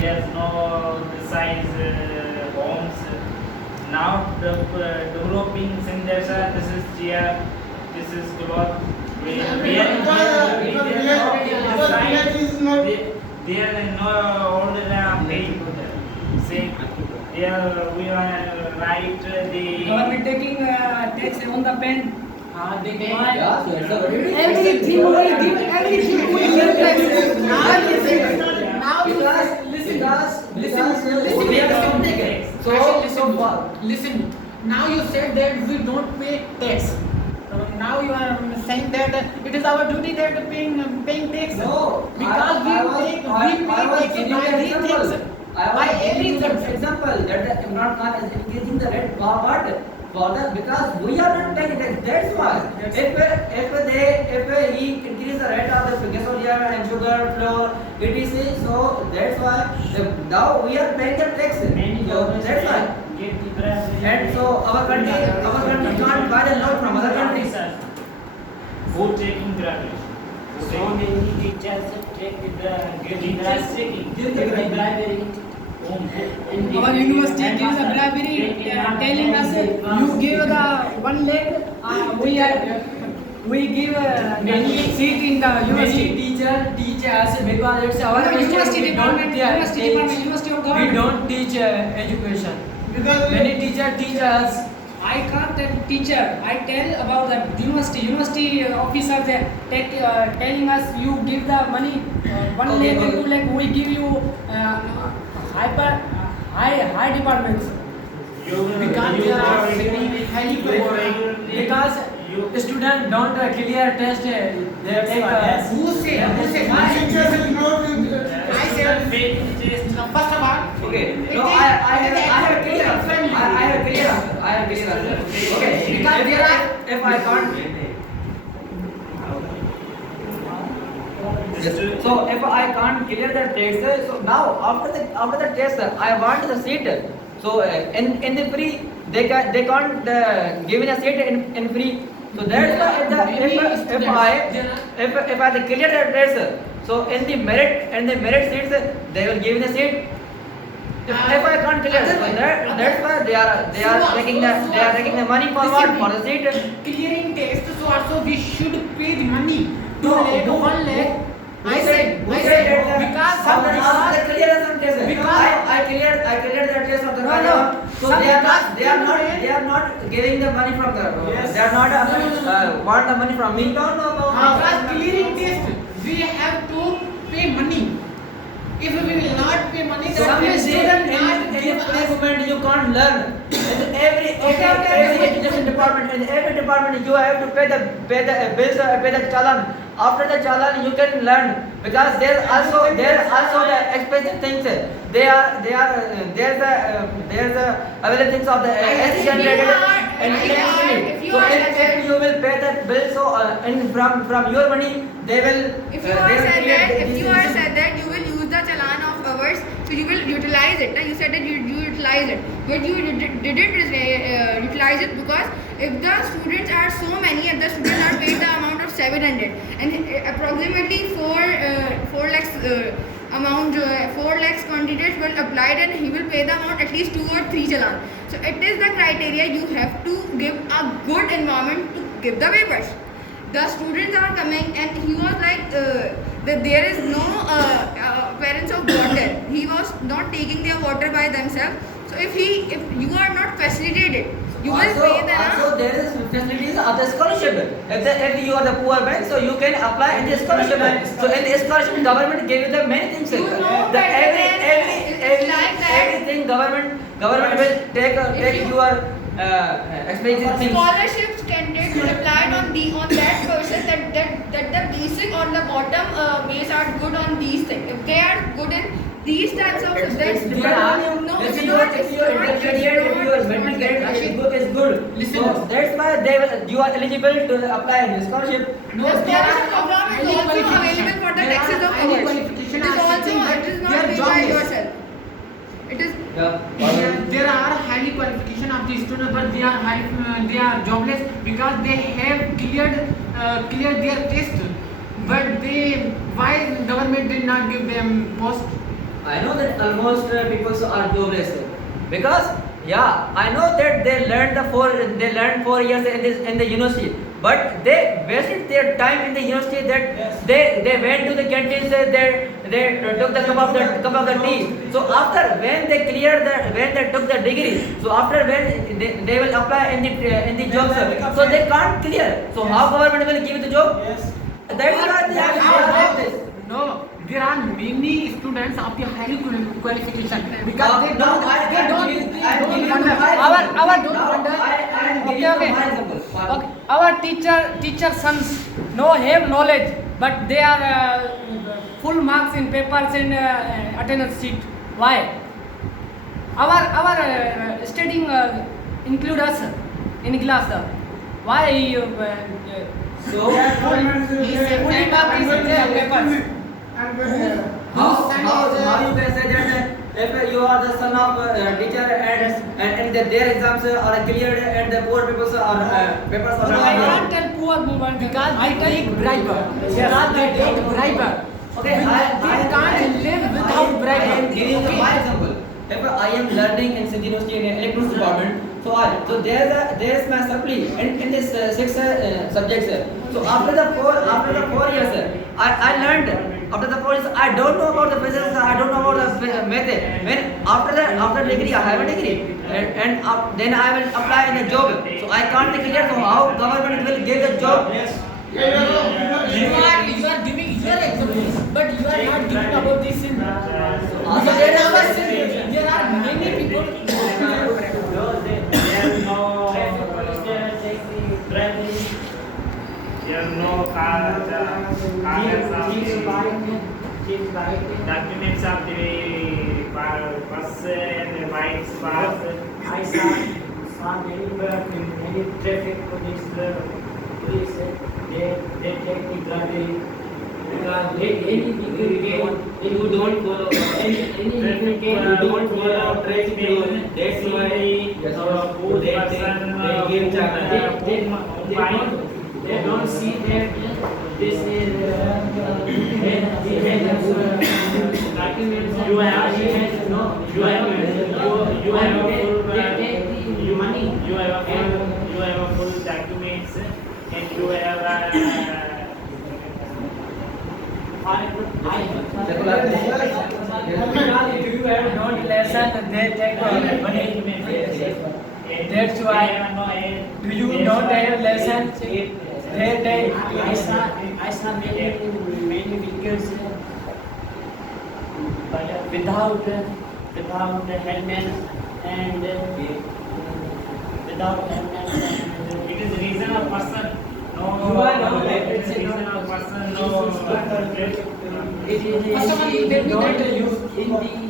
there's no the size homes. Now the developing centers are this is chair, this is cloth. They are no older paint. Say there we are right the government taking tax on the pen. They take Yeah, so it's a very everything we give taxes. Now you listen. Now you said that we don't pay tax. Now you are saying that it is our duty that paying tax. No, because we pay tax by everything. By every example that the Imran Khan is increasing the rate for that because we are not paying tax. That's why if he increase the rate of the gasoline and sugar, flour, etc. So that's why now we are paying the tax. So that's why. And so our country can't buy the loan from other countries. Who taking graduation? So many teachers take give the bribery. Our university gives a bribery telling us you give the 1 lakh, we give many seat in the university. Teacher teach us because it's our University department, we university of government. don't teach education. Many teachers teach us. I can't tell teacher. I tell about the university officer telling us you give the money 1 Okay, lakh and okay. 2 lakh. We give you high departments. Because they are very highly paid. Because students don't clear test. They take. Who say? I said. First of all. Okay. No, I have clear answer. I have clear answer. Okay. Because there are. If I can't. Yes. So if I can't clear the test, so now after the test, I want the seat. So in the free, they can't give me a seat in free. So that's why if I clear the test, so in the merit seats, they will give me the seat. If I can't clear, so that's why they are taking the money for what? For the seat. Clearing test, so also we should pay the money. 2 lakh, 1 lakh. I said because somebody I cleared the test of the so they are not giving the money from the they are not want the money from me. because clearing test we have to pay money. If we will not pay money, Some then student not in give the us. movement you can't learn. In every education department, in every department you have to pay the bills, pay the challan. After the challan you can learn because there also the expensive things. There's the available things of the generated and electricity. So if you will pay that bill, so from your money they will. If you are said that you will use the challan of ours, so you will utilize it. You said that you utilize it, but you didn't utilize it because if the students are so many and the students are paid the amount of 700 and approximately 4 lakhs amount 4 lakhs candidates will apply and he will pay the amount at least 2 or 3 challan. So it is the criteria you have to give a good environment to give the papers. The students are coming and he was like that there is no parents of water. He was not taking their water by themselves. So if you are not facilitated, you will pay the Also there is facilities of the scholarship. If you are the poor man, so you can apply in the scholarship. So in the scholarship, government gave you the many things. You know The it's like that. everything government will take your expensive things. Scholarships candidates will apply on that person that the basic or the bottom base are good on these things. If they are good in these types of subjects, If your mental grade is good. Listen. So that's why you are eligible to apply in scholarship. No, the there scholarship are program is any also qualification. available for the There taxes are of any ours. qualification It is are also something that it is they not are paid by jobless. yourself. It is There are highly qualification of the students, but they are jobless because they have cleared their test. But why government did not give them post? I know that almost people are jobless because yeah, I know that they learned 4 years in the university, but they wasted their time in the university. That Yes. they went to the canteens, they took the cup of the tea. So after when they took the degree, so after when they will apply in the jobs, so they can't clear. So how government will give the job? Yes. That is why they are like this. No, there are many students of the high qualification because they Now don't I am wonder. giving you Our now don't wonder. I am giving Okay, you okay. my example. Okay. Our teacher sons no have knowledge, but they are full marks in papers and attendance sheet. Why? Our studying include us in class. Why? So Only mark is in their papers. how you can say that if you are the son of teacher and their exams are cleared and the poor people are papers are I not. can't tell poor woman because I take bribe. Because they take bribe. Okay, They can't live without I am bribe. giving you my example. If I am learning in Sindh University in electronics department, so there is my supply in this 6 subjects. So after the 4 years, I learned. After the 4 years, I don't know about the physics. I don't know about the math. When after degree, I have a degree, and then I will apply in a job. So I can't clear. So how government will give the job? Yes. You are giving your examples, but you are not giving about this in. Also, Because in our city, there are many people. There are no documents of the bus and bikes pass. I saw many many traffic police they take the driving because any vehicle you don't follow any vehicle you don't follow traffic rule. That's why they give charge. They don't see that this is documents. You have he has no. you have a full documents and you have If you have not lesson, they take money. That's why. Do you not have lesson? They take. I saw many vehicles without helmet and without helmet. it is reason of person. No, You are not it is reason of person. No, It is not used in the